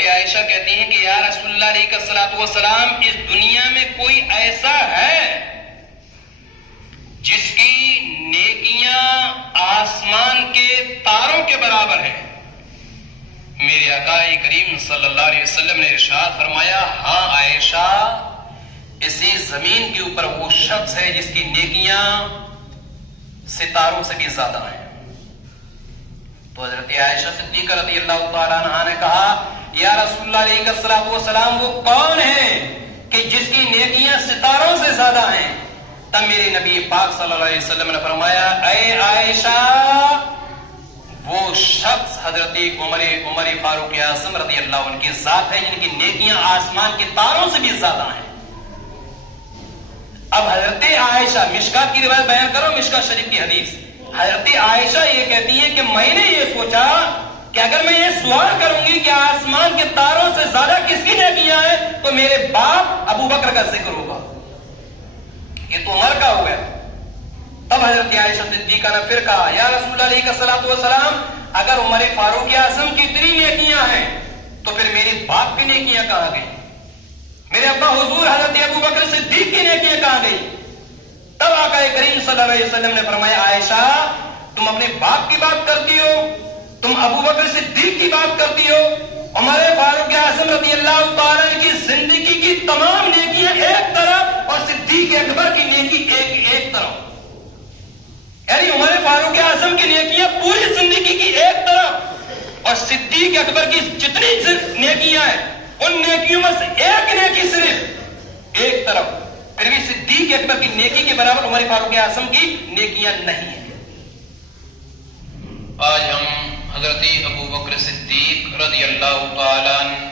حضرت عائشہ کہتی ہیں کہ یا رسول اللہ علیہ الصلوۃ والسلام، اس دنیا میں کوئی ایسا ہے جس کی نیکیاں آسمان کے تاروں کے برابر ہیں؟ میرے آقا کریم صلی اللہ علیہ وسلم نے ارشاد فرمایا، ہاں عائشہ، اسی زمین کے اوپر وہ شخص ہے جس کی نیکیاں ستاروں سے بھی زیادہ ہیں۔ تو حضرت عائشہ صدیقہ رضی اللہ تعالیٰ عنہا نے کہا، یا رسول اللہ علیہ الصلوۃ والسلام، وہ کون ہے کہ جس کی نیکیاں ستاروں سے زیادہ ہیں؟ تب میرے نبی پاک صلی اللہ علیہ وسلم نے فرمایا، اے عائشہ، وہ شخص حضرت عمر فاروق اعظم رضی اللہ عنہ کی ذات ہے جن کی نیکیاں آسمان کے تاروں سے بھی زیادہ ہیں۔ اب حضرت عائشہ، مشکات کی روایت بیان کرو، مشکات شریف کی حدیث، حضرت عائشہ یہ کہتی ہیں کہ میں نے یہ سوچا کہ اگر میں یہ سوال کروں گی کہ آسمان کے تاروں سے زیادہ کس کی نیکیاں ہیں تو میرے باپ ابو بکر کا ذکر ہوگا، یہ تو عمر کا ہو گیا۔ تب حضرت عائشہ صدیقہ نے پھر کہا، یا رسول اللہ علیہ الصلوۃ والسلام، اگر عمر فاروق اعظم کی اتنی نیکیاں ہیں تو پھر میرے باپ کی نیکیاں کہاں گئی؟ میرے ابا حضور حضرت ابو بکر صدیق کی نیکیاں کہاں گئی؟ تب آقا کریم صلی اللہ علیہ وسلم نے فرمایا، عائشہ، تم اپنے باپ کی بات کرتی ہو، تم ابو بکر صدیق کی بات کرتی ہو، عمر فاروق اعظم رضی اللہ تعالیٰ کی زندگی کی تمام نیکیاں ایک طرف اور صدیق اکبر کی نیکی ایک طرف، یعنی عمر فاروق اعظم کی نیکیاں پوری زندگی کی ایک طرف اور صدیق اکبر کی جتنی نیکیاں ہیں ان نیکیوں میں سے ایک نیکی صرف ایک طرف، پھر بھی صدیق اکبر کی نیکی کے برابر عمر فاروق اعظم کی نیکیاں نہیں ہیں۔ آج ہم حضرت ابو بکر صدیق رضی اللہ تعالیٰ عنہ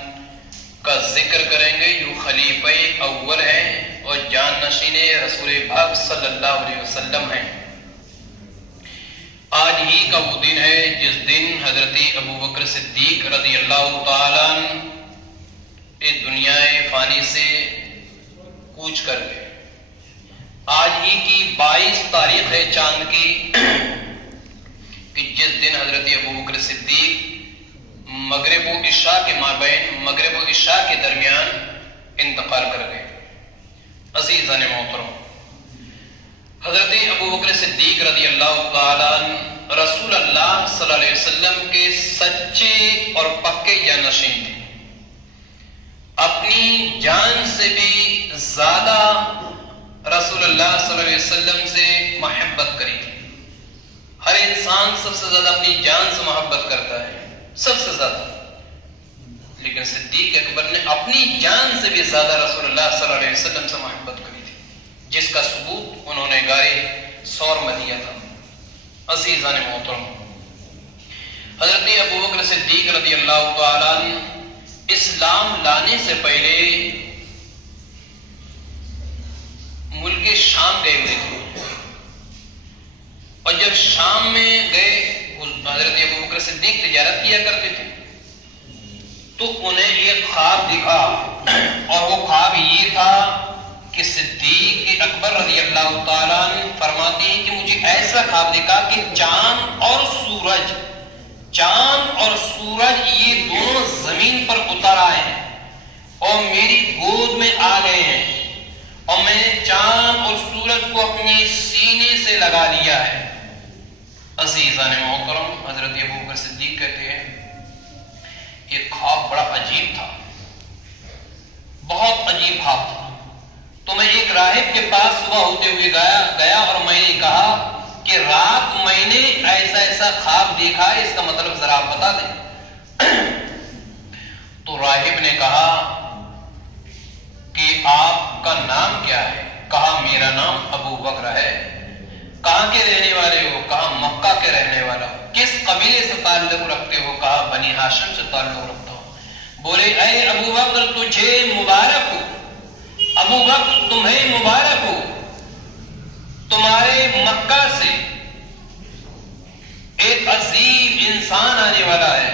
کا ذکر کریں گے، جو خلیفہ اول ہیں اور جان نشین رسول پاک صلی اللہ علیہ وسلم ہیں۔ آج ہی کا وہ دن ہے جس دن حضرت ابو بکر صدیق رضی اللہ تعالیٰ عنہ اس دنیا فانی سے کوچ کر گئے۔ آج ہی کی 22 تاریخ ہے چاند کی کہ جس دن حضرت ابو بکر صدیق مغرب و عشاء کے مابین، مغرب و عشاء کے درمیان انتقال کر گئے۔ عزیزان محترم، حضرت ابو بکر صدیق رضی اللہ تعالیٰ عنہ رسول اللہ صلی اللہ علیہ وسلم کے سچے اور پکے جانشین تھے۔ اپنی جان سے بھی زیادہ رسول اللہ صلی اللہ علیہ وسلم سے محبت کری تھی۔ ہر انسان سب سے زیادہ اپنی جان سے محبت کرتا ہے، سب سے زیادہ، لیکن صدیق اکبر نے اپنی جان سے بھی زیادہ رسول اللہ صلی اللہ علیہ وسلم سے محبت کری تھی، جس کا ثبوت انہوں نے غار ثور میں دیا تھا۔ عزیزان محترم، حضرت ابو بکر صدیق رضی اللہ تعالیٰ عنہ اسلام لانے سے پہلے ملک شام گئے ہوئے تھے، اور جب شام میں گئے حضرت ابو بکر صدیق تجارت کیا کرتے تھے تو انہیں ایک خواب دکھا، اور وہ خواب یہ تھا کہ صدیق اکبر رضی اللہ تعالیٰ عنہ فرماتے ہیں کہ مجھے ایسا خواب دکھا کہ چاند اور سورج یہ دونوں زمین پر اتر آئے ہیں اور میری گود میں آ گئے ہیں، اور میں نے چاند اور سورج کو اپنے سینے سے لگا لیا ہے۔ عزیزان محترم، حضرت ابو بکر صدیق کہتے ہیں یہ خواب بڑا عجیب تھا، بہت عجیب خواب تھا۔ تو میں ایک راہب کے پاس صبح ہوتے ہوئے گیا اور میں نے کہا کہ رات میں نے ایسا خواب دیکھا ہے، اس کا مطلب ذرا آپ بتا دیں۔ تو راہب نے کہا کہ آپ کا نام کیا ہے؟ کہا میرا نام ابو بکر ہے۔ کہاں کے رہنے والے ہو؟ کہا مکہ کے رہنے والا۔ کس قبیلے سے تعلق رکھتے ہو؟ کہا بنی ہاشم سے تعلق رکھتا ہوں۔ بولے اے ابو بکر تجھے مبارک ہو، ابو بکر تمہیں مبارک ہو، تمہارے مکہ سے ایک عظیم انسان آنے والا ہے،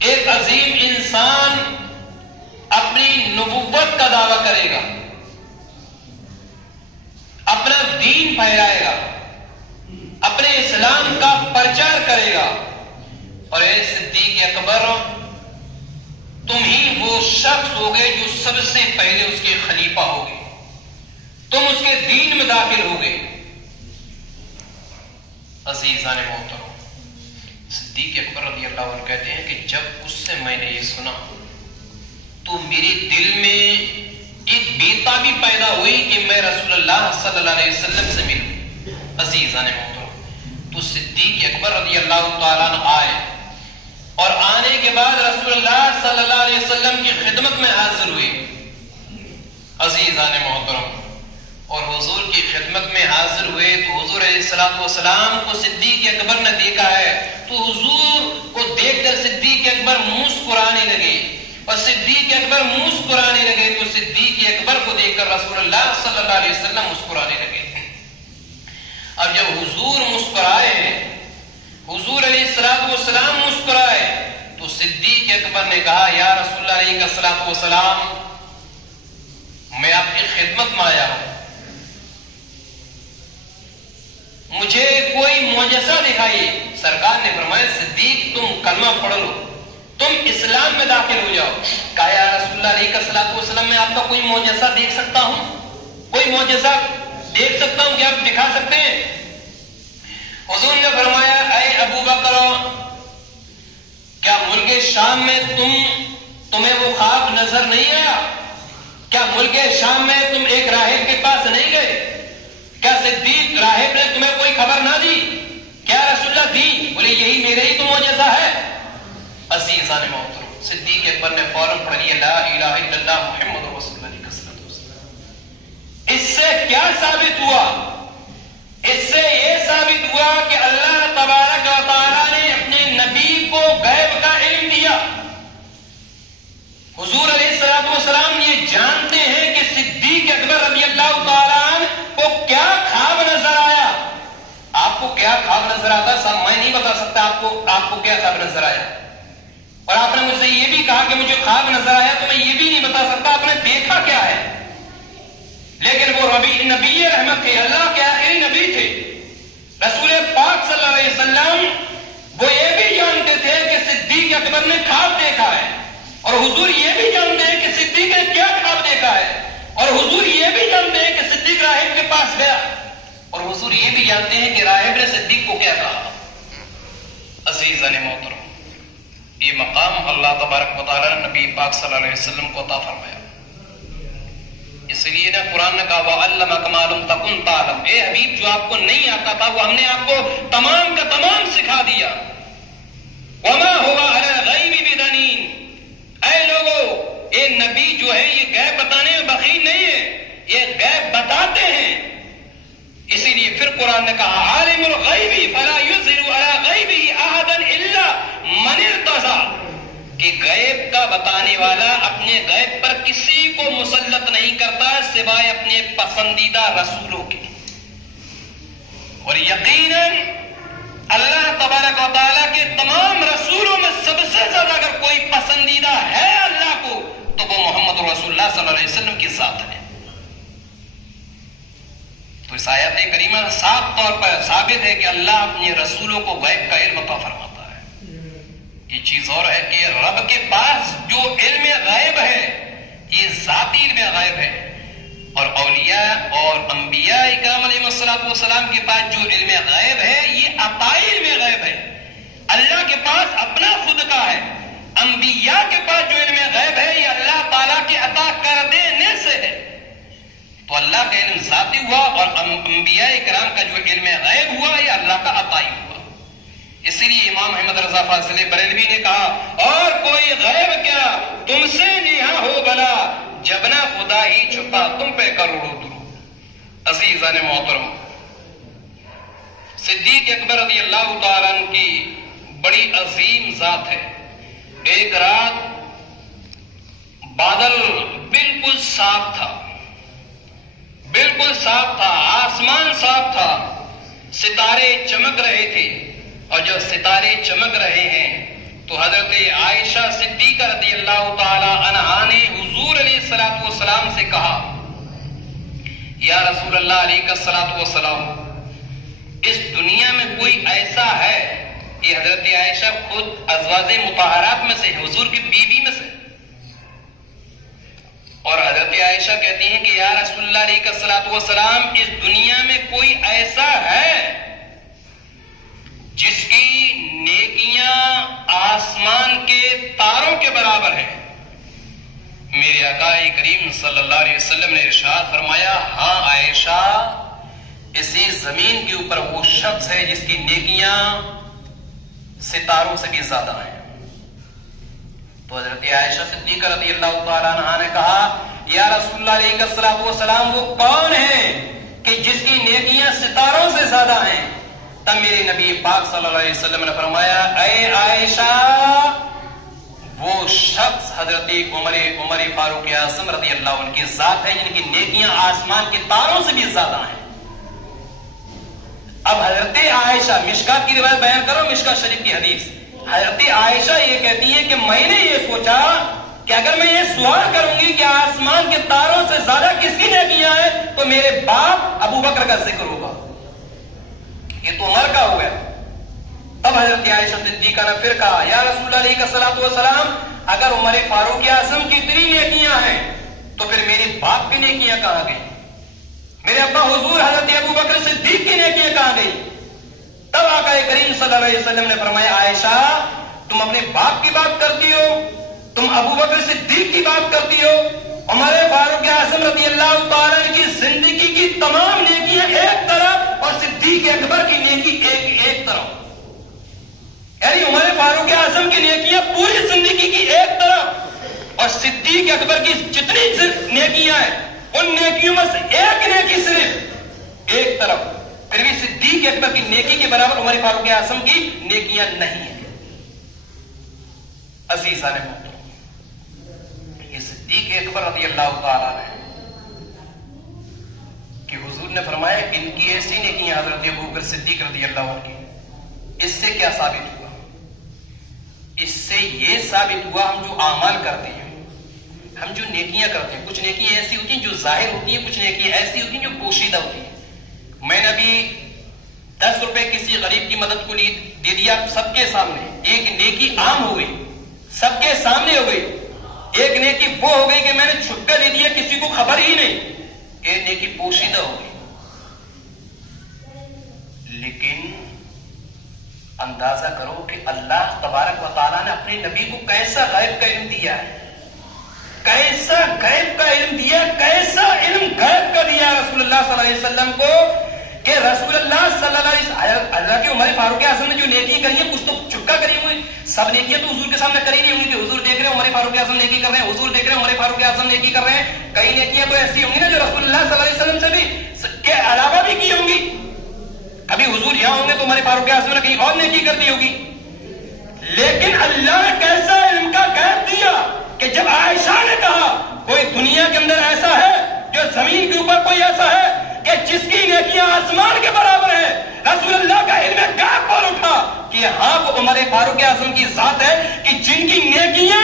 ایک عظیم انسان اپنی نبوت کا دعویٰ کرے گا، اپنا دین پھیلائے گا، اپنے اسلام کا پرچار کرے گا، اور اے صدیق اکبر شخص ہوگے جو سب سے پہلے اس کے خلیفہ ہوگے، تم اس کے دین میں داخل ہوگے۔ عزیزان محترم، صدیق اکبر رضی اللہ عنہ کہتے ہیں کہ جب اس سے میں نے یہ سنا تو میرے دل میں ایک بےتابی پیدا ہوئی کہ میں رسول اللہ صلی اللہ علیہ وسلم سے ملوں۔ عزیزان محترم، تو صدیق اکبر رضی اللہ تعالیٰ عنہ آئے اور آنے کے بعد رسول اللہ صلی اللہ علیہ وسلم کی خدمت میں حاضر ہوئے۔ عزیزان محترم، اور حضور کی خدمت میں حاضر ہوئے تو حضور علیہ الصلوۃ والسلام کو صدیق اکبر نے دیکھا ہے تو حضور کو دیکھ کر صدیق اکبر مسکرانے لگے، اور صدیق اکبر مسکرانے لگے تو صدیق اکبر کو دیکھ کر رسول اللہ صلی اللہ علیہ وسلم مسکرانے لگے۔ اب جب حضور مسکرائے، حضور علیہ الصلوۃ والسلام مسکرائے تو صدیق اکبر نے کہا یا رسول اللہ علیہ الصلوۃ والسلام، میں آپ کی خدمت میں آیا ہوں، مجھے کوئی معجزہ دکھائیے۔ سرکار نے فرمایا صدیق تم کلمہ پڑھ لو، تم اسلام میں داخل ہو جاؤ۔ کہا یا رسول اللہ علیہ الصلوۃ والسلام، میں آپ کا کوئی معجزہ دیکھ سکتا ہوں؟ کوئی معجزہ دیکھ سکتا ہوں کہ آپ دکھا سکتے ہیں؟ حضور نے فرمایا اے ابو بکر، کیا ملک شام میں تمہیں وہ خواب نظر نہیں آیا؟ کیا ملک شام میں تم ایک راہب کے پاس نہیں گئے؟ کیا صدیق راہب نے تمہیں کوئی خبر نہ دی؟ کیا رسول اللہ دی؟ بولے یہی میرے ہی تو معجزہ ہے۔ عزیزان محترم، صدیق اکبر نے فوراً پڑھ لیا لا الہ الا اللہ محمد رسول اللہ علیہ وسلم۔ اس سے کیا ثابت ہوا؟ اس سے یہ ثابت ہوا کہ اللہ تبارک و تعالیٰ نے اپنے نبی کو غیب کا علم دیا۔ حضور علیہ الصلوۃ والسلام یہ جانتے ہیں کہ صدیق اکبر رضی اللہ تعالیٰ عنہ کو کیا خواب نظر آیا۔ آپ کو کیا خواب نظر آتا صاحب میں نہیں بتا سکتا آپ کو کیا خواب نظر آیا، اور آپ نے مجھ سے یہ بھی کہا کہ مجھے خواب نظر آیا تو میں یہ بھی نہیں بتا سکتا آپ نے دیکھا کیا ہے۔ لیکن وہ نبی رحمت تھے، اللہ کے آخری نبی تھے، رسول پاک صلی اللہ علیہ وسلم، وہ یہ بھی جانتے تھے کہ صدیق اکبر نے خواب دیکھا ہے، اور حضور یہ بھی جانتے ہیں کہ صدیق نے کیا خواب دیکھا ہے، اور حضور یہ بھی جانتے ہیں کہ صدیق راہب کے پاس گیا، اور حضور یہ بھی جانتے ہیں کہ راہب نے صدیق کو کیا کہا۔ عزیزان محترم، یہ مقام اللہ تبارک و تعالیٰ نے نبی پاک صلی اللہ علیہ وسلم کو عطا فرمایا۔ اس لیے نا قرآن نے کہا وَعَلَّمَكَ مَا لَمْ تَكُنْ تَعْلَمْ، اے حبیب جو آپ کو نہیں آتا تھا وہ ہم نے آپ کو تمام کا تمام سکھا دیا۔ وَمَا هُوَ عَلَى الْغَيْبِ بِضَنِينٍ، اے لوگو یہ نبی جو ہے یہ غیب بتانے میں بخیل نہیں ہے، یہ غیب بتاتے ہیں۔ اسی لیے پھر قرآن نے کہا عالم الغیب فلا یظہر علی غیبہ احدا الا من ارتضی، کہ غیب کا بتانے والا اپنے غیب پر کسی کو مسلط نہیں کرتا سوائے اپنے پسندیدہ رسولوں کے۔ اور یقیناً اللہ تبارک و تعالیٰ کے تمام رسولوں میں سب سے زیادہ اگر کوئی پسندیدہ ہے اللہ کو تو وہ محمد رسول اللہ صلی اللہ علیہ وسلم کے ساتھ ہے۔ تو اس آیت کریمہ صاف طور پر ثابت ہے کہ اللہ اپنے رسولوں کو غیب کا علم عطا فرماتا ہے۔ یہ چیز اور ہے کہ رب کے پاس جو علم غیب ہے یہ ذاتی علم غیب ہے، اور اولیاء اور انبیاء اکرام علیہ السلام کے پاس جو علم غیب ہے یہ عطائی علم غیب ہے، اللہ کے پاس اپنا خود کا ہے۔ انبیاء کے پاس جو علم غیب ہے یہ اللہ تعالیٰ کے عطا کر دینے سے ہے۔ تو اللہ کا علم ذاتی ہوا، اور انبیاء کرام کا جو علم غیب ہوا یہ اللہ کا عطائی ہوا۔ اسی لیے امام احمد رضا فاضل بریلوی نے کہا اور کوئی غیب کیا تم سے نیہا ہو بلا، جبنا خدا ہی چھپا تم پہ کروڑوں درود۔ عزیزان محترم، صدیق اکبر رضی اللہ تعالیٰ عنہ کی بڑی عظیم ذات ہے۔ ایک رات بادل بالکل صاف تھا، بالکل صاف تھا، آسمان صاف تھا، ستارے چمک رہے تھے، اور جب ستارے چمک رہے ہیں تو حضرت عائشہ صدیقہ رضی اللہ تعالی عنہا نے حضور علیہ الصلوۃ والسلام سے کہا یا رسول اللہ علیہ الصلوۃ والسلام، اس دنیا میں کوئی ایسا ہے، یہ حضرت عائشہ خود ازواج مطہرات میں سے، حضور کی بیوی میں سے، اور حضرت عائشہ کہتی ہیں کہ یا رسول اللہ علیہ الصلوۃ والسلام، اس دنیا میں کوئی ایسا ہے جس کی نیکیاں آسمان کے تاروں کے برابر ہیں؟ میرے آقا کریم صلی اللہ علیہ وسلم نے ارشاد فرمایا، ہاں عائشہ، اسی زمین کے اوپر وہ شخص ہے جس کی نیکیاں ستاروں سے بھی زیادہ ہیں۔ تو حضرت عائشہ صدیقہ رضی اللہ تعالیٰ عنہا نے کہا، یا رسول اللہ علیہ الصلوۃ والسلام، وہ کون ہے کہ جس کی نیکیاں ستاروں سے زیادہ ہیں؟ تب میرے نبی پاک صلی اللہ علیہ وسلم نے فرمایا، اے عائشہ، وہ شخص حضرت عمر فاروق اعظم رضی اللہ عنہ کی ذات ہے جن کی نیکیاں آسمان کے تاروں سے بھی زیادہ ہیں۔ اب حضرت عائشہ، مشکات کی روایت بیان کرو، مشکات شریف کی حدیث، حضرت عائشہ یہ کہتی ہیں کہ میں نے یہ سوچا کہ اگر میں یہ سوال کروں گی کہ آسمان کے تاروں سے زیادہ کس کی نیکیاں ہیں، تو میرے باپ ابو بکر کا ذکر ہوگا، یہ تو عمر کا ہو گیا۔ اب حضرت عائشہ صدیقہ نے پھر کہا، یا رسول اللہ علیہ الصلوۃ والسلام، اگر عمر فاروق اعظم کی اتنی نیکیاں ہیں تو پھر میرے باپ کی نیکیاں کہاں گئی؟ میرے ابا حضور حضرت ابو بکر صدیق کی نیکیاں کہاں گئی؟ تب آقا کریم صلی اللہ علیہ وسلم نے فرمایا، عائشہ، تم اپنے باپ کی بات کرتی ہو، تم ابو بکر صدیق کی بات کرتی ہو، عمر فاروق اعظم رضی اللہ تعالیٰ کی زندگی کی تمام نیکیاں ایک طرف اور صدیق اکبر کی نیکی ایک طرف، یعنی عمر فاروق اعظم کی نیکیاں پوری زندگی کی ایک طرف اور صدیق اکبر کی جتنی نیکیاں ہیں ان نیکیوں میں سے ایک نیکی صرف ایک طرف، پھر بھی صدیق اکبر کی نیکی کے برابر عمر فاروق اعظم کی نیکیاں نہیں ہیں۔ عزیزان محترم، یہ صدیق اکبر رضی اللہ تعالیٰ ہے کہ حضور نے فرمایا ان کی ایسی نیکیاں حضرت ابو بکر صدیق رضی اللہ عنہ کی۔ اس سے کیا ثابت ہوا؟ اس سے یہ ثابت ہوا ہم جو اعمال کرتے ہیں، ہم جو نیکیاں کرتے ہیں، کچھ نیکیاں ایسی ہوتی ہیں جو ظاہر ہوتی ہیں، کچھ نیکیاں ایسی ہوتی ہیں جو پوشیدہ ہوتی ہیں۔ میں نے ابھی 10 روپے کسی غریب کی مدد کو دے دیا سب کے سامنے، ایک نیکی عام ہو گئی، سب کے سامنے ہو گئی۔ ایک نیکی وہ ہو گئی کہ میں نے چھپ کر دے دیا، کسی کو خبر ہی نہیں، ایک نیکی پوشیدہ ہو گئی۔ لیکن اندازہ کرو کہ اللہ تبارک و تعالیٰ نے اپنے نبی کو کیسا غیب کا علم دیا ہے، کیسا غیب کا علم دیا، کیسا علم غیب کا دیا رسول اللہ صلی اللہ علیہ وسلم کو کہ رسول اللہ صلی اللہ علیہ وسلم، اللہ کے عمر فاروق اعظم نے جو نیکی کری ہے کچھ تو چھپکا کری ہوئی، سب نیکیاں تو حضور کے سامنے کری نہیں ہوں گی کہ حضور دیکھ رہے ہیں عمر فاروق اعظم نیکی کر رہے ہیں، حضور دیکھ رہے ہیں عمر فاروق اعظم نیکی کر رہے ہیں۔ کئی نیکیاں تو ایسی ہوں گی نا جو رسول اللہ صلی اللہ علیہ وسلم سے بھی کے علاوہ بھی کی ہوں گی، ابھی حضور یہاں ہوں گے تو عمر فاروق اعظم نے کہیں اور نیکی کر دی ہوگی۔ لیکن اللہ نے کیسا علم کا غیب دیا کہ جب عائشہ نے کہا کوئی دنیا کے اندر ایسا ہے جو زمین کے اوپر کوئی ایسا ہے کہ جس کی نیکیاں آسمان کے برابر ہے، رسول اللہ کا علم غیب بول اٹھا کہ ہاں وہ عمر فاروق اعظم کی ذات ہے کہ جن کی نیکیاں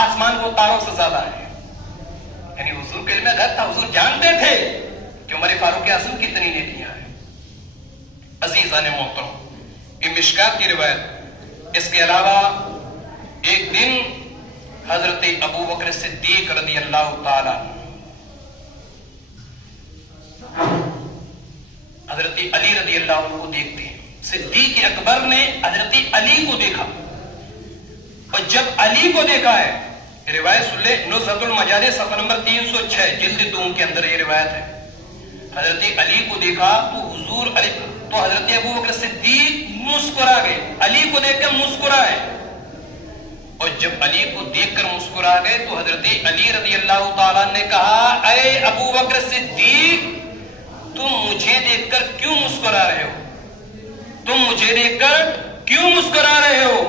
آسمان کو تاروں سے زیادہ ہیں۔ یعنی حضور کے علم غیب تھا، حضور جانتے تھے کہ عمر فاروق اعظم کی اتنی نیکیاں ہیں۔ عزیزان محترم، یہ مشکات کی روایت۔ اس کے علاوہ ایک دن حضرت ابو بکر صدیق رضی اللہ تعالی حضرت علی رضی اللہ عنہ کو دیکھتے ہیں۔ صدیق اکبر نے حضرت علی کو دیکھا، اور جب علی کو دیکھا ہے، روایت سن لے، نزہۃ المجالس صفحہ نمبر 306 جلد 2 کے اندر یہ روایت ہے۔ حضرت علی کو دیکھا تو حضرت ابو بکر صدیق مسکرا گئے، علی کو دیکھ کر مسکرائے، اور جب علی کو دیکھ کر مسکرا گئے تو حضرت علی رضی اللہ تعالیٰ نے کہا، اے ابو بکر صدیق، تم مجھے دیکھ کر کیوں مسکرا رہے ہو؟ تم مجھے دیکھ کر کیوں مسکرا رہے ہو؟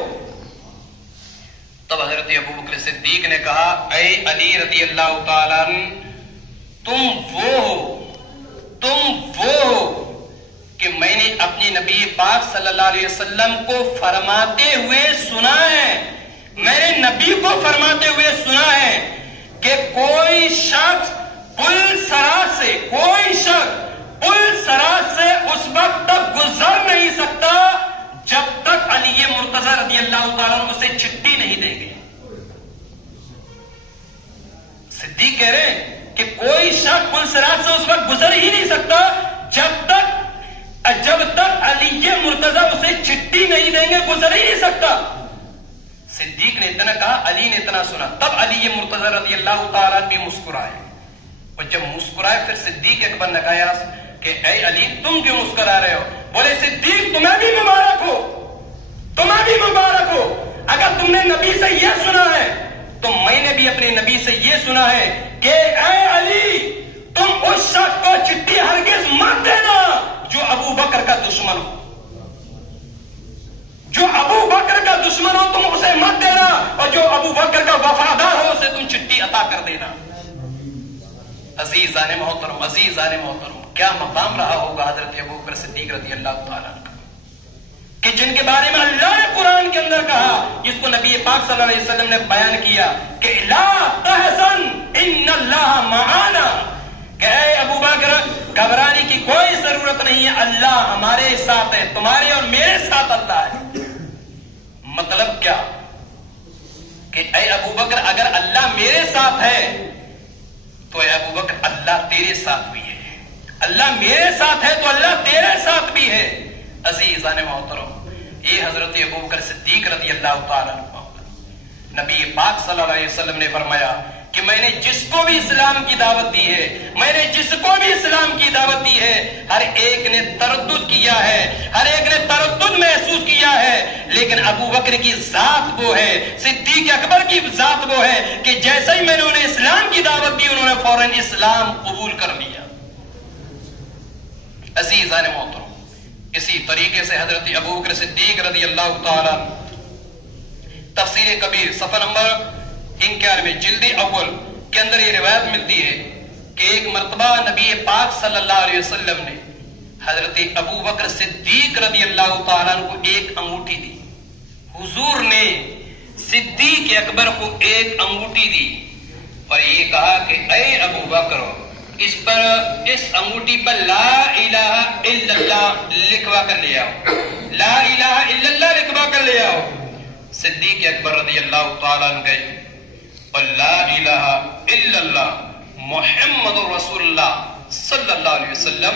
تب حضرت ابو بکر صدیق نے کہا، اے علی رضی اللہ تعالیٰ، تم وہ ہو کہ میں نے اپنے نبی پاک صلی اللہ علیہ وسلم کو فرماتے ہوئے سنا ہے، میں نے نبی کو فرماتے ہوئے سنا ہے کہ کوئی شخص پل سرات سے اس وقت تک گزر نہیں سکتا جب تک علی مرتضی رضی اللہ تعالیٰ اسے چٹھی نہیں دیں گے۔ صدیق کوئی شخص پل صراط سے اس وقت گزر ہی نہیں سکتا جب تک علی مرتضی اسے چٹھی نہیں دیں گے، گزر ہی نہیں سکتا۔ صدیق نے اتنا کہا، علی نے اتنا سنا، تب علی مرتضی رضی اللہ تعالیٰ بھی مسکرائے، اور جب مسکرائے پھر صدیق اکبر نے کہا کہ اے علی تم کیوں مسکرا رہے ہو؟ بولے صدیق تمہیں بھی مبارک ہو، تمہیں بھی مبارک ہو، اگر تم نے نبی سے یہ سنا ہے تو میں نے بھی اپنے نبی سے یہ سنا ہے کہ اے علی تم اس شخص کو چٹھی ہرگز مت دینا جو ابو بکر کا دشمن ہو، جو ابو بکر کا دشمن ہو تم اسے مت دینا، اور جو ابو بکر کا وفادار ہو اسے تم چٹھی عطا کر دینا۔ عزیزان محترم، عزیزان محترم، کیا مقام رہا ہوگا حضرت ابو بکر صدیق رضی اللہ تعالیٰ عنہ، کہ جن کے بارے میں اللہ نے قرآن کے اندر کہا، جس کو نبی پاک صلی اللہ علیہ وسلم نے بیان کیا کہ لا تحزن ان اللہ معانا، کہ اے ابو بکر گھبرانے کی کوئی ضرورت نہیں ہے، اللہ ہمارے ساتھ ہے، تمہارے اور میرے ساتھ اللہ ہے۔ مطلب کیا کہ اے ابو بکر اگر اللہ میرے ساتھ ہے تو اے ابو بکر اللہ تیرے ساتھ بھی ہے، اللہ میرے ساتھ ہے تو اللہ تیرے ساتھ بھی ہے۔ عزیزان محترم، یہ حضرت ابو بکر صدیق رضی اللہ تعالیٰ عنہ، نبی پاک صلی اللہ علیہ وسلم نے فرمایا کہ میں نے جس کو بھی اسلام کی دعوت دی ہے، میں نے جس کو بھی اسلام کی دعوت دی ہے، ہر ایک نے تردد کیا ہے، ہر ایک نے تردد محسوس کیا ہے، لیکن ابو بکر کی ذات وہ ہے، صدیق اکبر کی ذات وہ ہے کہ جیسے ہی میں نے انہیں اسلام کی دعوت دی انہوں نے فوراً اسلام قبول کر لیا۔ عزیزان محترم، اسی طریقے سے حضرت ابو بکر صدیق رضی اللہ تعالیٰ تفسیر کبیر صفحہ نمبر 91 جلد اول کے اندر یہ روایت ملتی ہے کہ ایک مرتبہ نبی پاک صلی اللہ علیہ وسلم نے حضرت ابو بکر صدیق رضی اللہ تعالیٰ کو ایک انگوٹھی دی۔ حضور نے صدیق اکبر کو ایک انگوٹھی دی اور یہ کہا کہ اے ابو بکر اس انگوٹھی پر لا الہ الا اللہ لکھوا کر لے آؤ، لا الہ الا اللہ لکھوا کر لے آؤ۔ صدیق اکبر رضی اللہ تعالیٰ عنہ گئے اور لا الہ الا اللہ محمد رسول اللہ صلی اللہ علیہ وسلم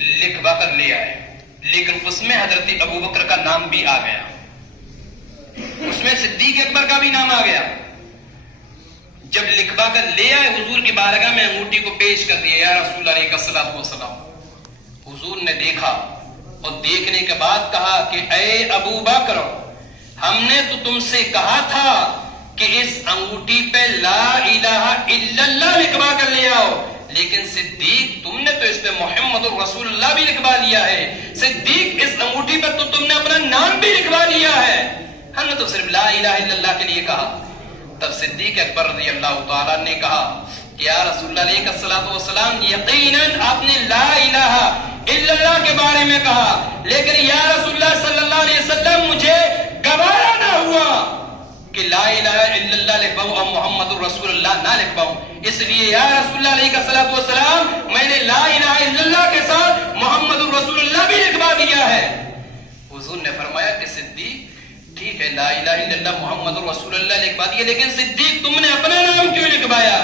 لکھوا کر لے آئے، لیکن اس میں حضرت ابو بکر کا نام بھی آ گیا، اس میں صدیق اکبر کا بھی نام آ گیا۔ جب لکھوا کر لے آئے حضور کی بارگاہ میں انگوٹھی کو پیش کر دیا، یا رسول اللہ علیہ الصلوۃ والسلام۔ حضور نے دیکھا اور دیکھنے کے بعد کہا کہ اے ابو بکر ہم نے تو تم سے کہا تھا کہ اس انگوٹھی پہ لا الہ الا اللہ لکھوا کر لے آؤ، لیکن صدیق تم نے تو اس پہ محمد رسول اللہ بھی لکھوا لیا ہے، صدیق اس انگوٹھی پہ تو تم نے اپنا نام بھی لکھوا لیا ہے، ہم نے تو صرف لا الہ الا اللہ کے لیے کہا۔ تب صدیق اکبر رضی اللہ تعالیٰ نے کہا کہ یا رسول اللہ علیہ الصلوۃ والسلام یقیناً آپ نے لا الہ الا اللہ کے بارے میں کہا، لیکن یا رسول اللہ صلی اللہ علیہ وسلم مجھے گوارا نہ ہوا کہ لا الہ الا اللہ لکھواؤں اور محمد رسول اللہ نہ لکھواؤں، اس لیے یا رسول اللہ علیہ الصلوۃ والسلام میں نے لا الہ الا اللہ کے ساتھ محمد رسول اللہ بھی لکھوا دیا ہے۔ حضور نے فرمایا کہ صدیق ٹھیک ہے لا الہ الا اللہ محمد رسول اللہ لکھوا دیا، لیکن صدیق تم نے اپنا نام کیوں لکھوایا،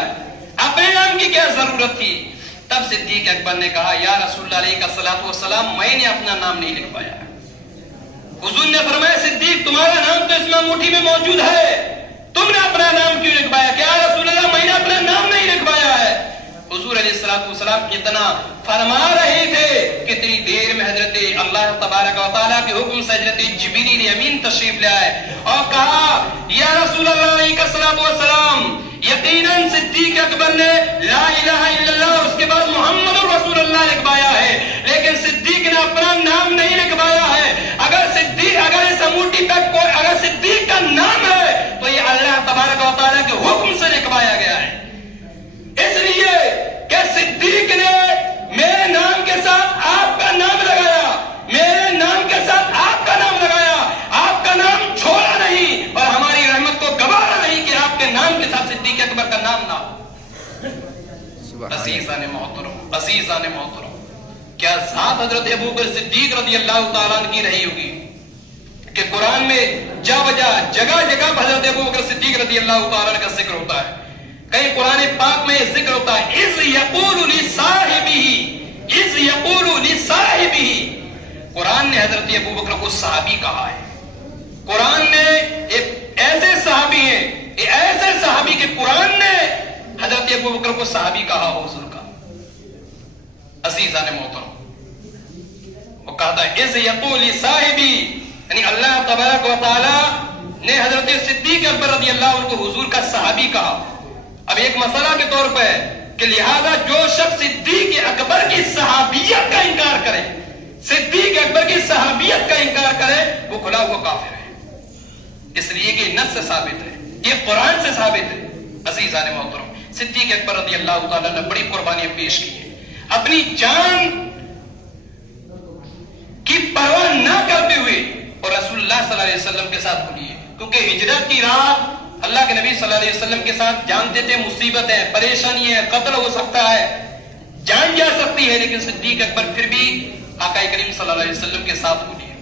اپنے نام کی کیا ضرورت تھی؟ تب صدیق اکبر نے کہا یا رسول اللہ علیہ الصلوۃ والسلام میں نے اپنا نام نہیں لکھوایا۔ حضور نے فرمایا صدیق تمہارا نام تو اس میں انگوٹھی میں موجود ہے، تم نے اپنا نام کیوں لکھوایا؟ کہ یا رسول اللہ میں نے اپنا نام نہیں لکھوایا ہے۔ حضور علیہ الصلوۃ والسلام اتنا فرما رہے تھے کہ اتنی دیر میں حضرت اللہ تبارک و تعالیٰ کے حکم سے حضرت جبریل امین تشریف لے آئے اور کہا یا رسول اللہ علیہ الصلوۃ والسلام یقیناً صدیق اکبر نے لا الہ الا اللہ اور اس کے بعد محمد رسول اللہ لکھوایا ہے، لیکن صدیق نے اپنا نام نہیں لکھوایا ہے۔ اگر اس انگوٹھی پہ کوئی اگر صدیق کا نام ہے تو یہ اللہ تبارک و تعالیٰ کے حکم سے لکھوایا گیا ہے، اس لیے کہ صدیق نے میرے نام کے ساتھ آپ کا نام لگایا، میرے نام کے ساتھ آپ کا نام لگایا، آپ کا نام چھوڑا نہیں اور ہماری رحمت کو گوارا نہیں کہ آپ کے نام کے ساتھ صدیق اکبر کا نام نہ ہو۔ عزیزان محترم، عزیزان محترم، کیا ذات حضرت ابو بکر صدیق رضی اللہ تعالیٰ عنہ کی رہی ہوگی کہ قرآن میں جا بجا جگہ جگہ حضرت ابو بکر صدیق رضی اللہ تعالیٰ عنہ کا ذکر ہوتا ہے، کہیں قرآن پاک میں ذکر ہوتا ہے اذ یقول لصاحبہ. قرآن نے حضرت ابو بکر کو صحابی کہا ہے. قرآن نے ایک ایسے صحابی ہیں، ایسے صحابی کہ قرآن نے حضرت ابو بکر کو صحابی کہا حضور کا. عزیزان محترم، وہ کہتا ہے اذ یقول لصاحبہ، یعنی اللہ تبارک و تعالی نے حضرت صدیق اکبر رضی اللہ عنہ کو حضور کا صحابی کہا. اب ایک مسئلہ کے طور پہ کہ لہذا جو شخص صدیق اکبر کی صحابیت کا انکار کرے، صدیق اکبر کی صحابیت کا انکار کرے، وہ کھلا ہوا کافر ہے. اس لیے کہ نص سے ثابت ہے، یہ قرآن سے ثابت ہے. عزیزان محترم، صدیق اکبر رضی اللہ تعالیٰ نے بڑی قربانیاں پیش کی ہیں، اپنی جان کی پرواہ نہ کرتے ہوئے اور رسول اللہ صلی اللہ علیہ وسلم کے ساتھ کھلی ہے. کیونکہ ہجرت کی راہ اللہ کے نبی صلی اللہ علیہ وسلم کے ساتھ جانتے تھے مصیبت ہے، پریشانی ہے، قتل ہو سکتا ہے، جان جا سکتی ہے، لیکن صدیق اکبر پھر بھی آقا کریم صلی اللہ علیہ وسلم کے ساتھ کھلی ہے.